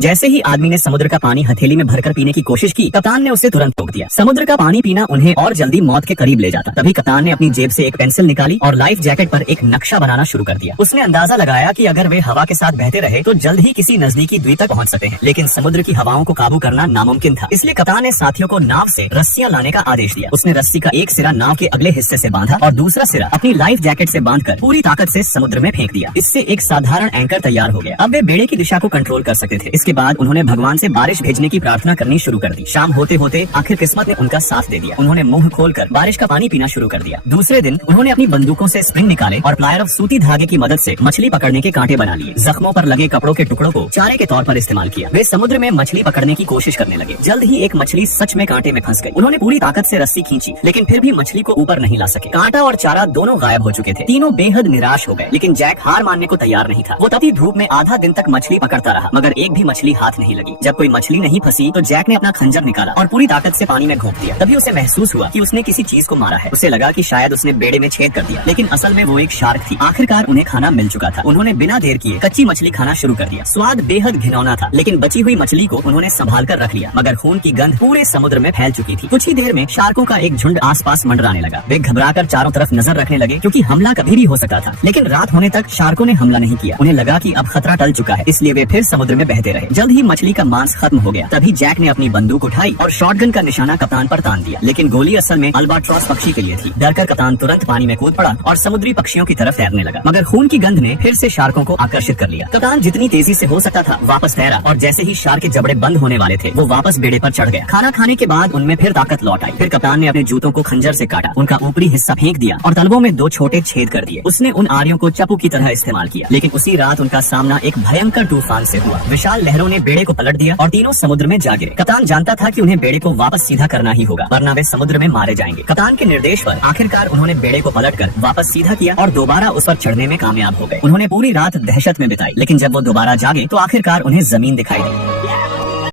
जैसे ही आदमी ने समुद्र का पानी हथेली में भरकर पीने की कोशिश की, कप्तान ने उसे तुरंत रोक दिया। समुद्र का पानी पीना उन्हें और जल्दी मौत के करीब ले जाता। तभी कप्तान ने अपनी जेब से एक पेंसिल निकाली और लाइफ जैकेट पर एक नक्शा बनाना शुरू कर दिया। उसने अंदाजा लगाया कि अगर वे हवा के साथ बहते रहे तो जल्द ही किसी नजदीकी द्वीप तक पहुंच सकते हैं, लेकिन समुद्र की हवाओं को काबू करना नामुमकिन था। इसलिए कप्तान ने साथियों को नाव से रस्सियां लाने का आदेश दिया। उसने रस्सी का एक सिरा नाव के अगले हिस्से से बांधा और दूसरा सिरा अपनी लाइफ जैकेट से बांधकर पूरी ताकत से समुद्र में फेंक दिया। इससे एक साधारण एंकर तैयार हो गया। अब वे बेड़े की दिशा को कंट्रोल कर सकते थे। इसके बाद उन्होंने भगवान से बारिश भेजने की प्रार्थना करनी शुरू कर दी। शाम होते होते आखिर किस्मत ने उनका साथ दे दिया। उन्होंने मुंह खोलकर बारिश का पानी पीना शुरू कर दिया। दूसरे दिन उन्होंने अपनी बंदूकों से स्प्रिंग निकाले और प्लायर ऑफ सूती धागे की मदद से मछली पकड़ने के कांटे बना लिए। जख्मों पर लगे कपड़ों के टुकड़ों को चारे के तौर पर इस्तेमाल किया। वे समुद्र में मछली पकड़ने की कोशिश करने लगे। जल्द ही एक मछली सच में कांटे में फंस गई। उन्होंने पूरी ताकत से रस्सी खींची, लेकिन फिर भी मछली को ऊपर नहीं ला सके। कांटा और चारा दोनों गायब हो चुके थे। तीनों बेहद निराश हो गए, लेकिन जैक हार मानने को तैयार नहीं था। वो तभी धूप में आधा दिन तक मछली पकड़ता रहा, मगर एक भी मछली हाथ नहीं लगी। जब कोई मछली नहीं फंसी तो जैक ने अपना खंजर निकाला और पूरी ताकत से पानी में घोंप दिया। तभी उसे महसूस हुआ कि उसने किसी चीज को मारा है। उसे लगा कि शायद उसने बेड़े में छेद कर दिया, लेकिन असल में वो एक शार्क थी। आखिरकार उन्हें खाना मिल चुका था। उन्होंने बिना देर किए कच्ची मछली खाना शुरू कर दिया। स्वाद बेहद घिनौना था, लेकिन बची हुई मछली को उन्होंने संभाल कर रख लिया, मगर खून की गंध पूरे समुद्र में फैल चुकी थी। कुछ ही देर में शार्कों का एक झुंड आसपास मंडराने लगा। वे घबराकर चारों तरफ नजर रखने लगे, क्योंकि हमला कभी भी हो सकता था। लेकिन रात होने तक शार्कों ने हमला नहीं किया। उन्हें लगा कि अब खतरा टल चुका है, इसलिए वे फिर समुद्र में बहते रहे। जल्द ही मछली का मांस खत्म हो गया। तभी जैक ने अपनी बंदूक उठाई और शॉटगन का निशाना कप्तान पर तान दिया, लेकिन गोली असल में अल्बाट्रॉस पक्षी के लिए थी। डरकर कप्तान तुरंत पानी में कूद पड़ा और समुद्री पक्षियों की तरफ तैरने लगा, मगर खून की गंध ने फिर से शार्कों को आकर्षित कर लिया। कप्तान जितनी तेजी से हो सकता था वापस तैरा, और जैसे ही शार्क के जबड़े बंद होने वाले थे वो वापस बेड़े पर चढ़ गया। खाना खाने के बाद उनमें फिर ताकत लौट आई। फिर कप्तान ने अपने जूतों को खंजर से काटा, उनका ऊपरी हिस्सा फेंक दिया और तलवों में 2 छोटे छेद कर दिए। उसने उन आरियों को चाकू की तरह इस्तेमाल किया, लेकिन उसी रात उनका सामना एक भयंकर तूफान से हुआ। विशाल लहरों ने बेड़े को पलट दिया और तीनों समुद्र में जा गिरे। कप्तान जानता था कि उन्हें बेड़े को वापस सीधा करना ही होगा, वरना वे समुद्र में मारे जाएंगे। कप्तान के निर्देश पर आखिरकार उन्होंने बेड़े को पलटकर वापस सीधा किया और दोबारा उस पर चढ़ने में कामयाब हो गए। उन्होंने पूरी रात दहशत में बिताई, लेकिन जब वो दोबारा जागे तो आखिरकार उन्हें जमीन दिखाई दी।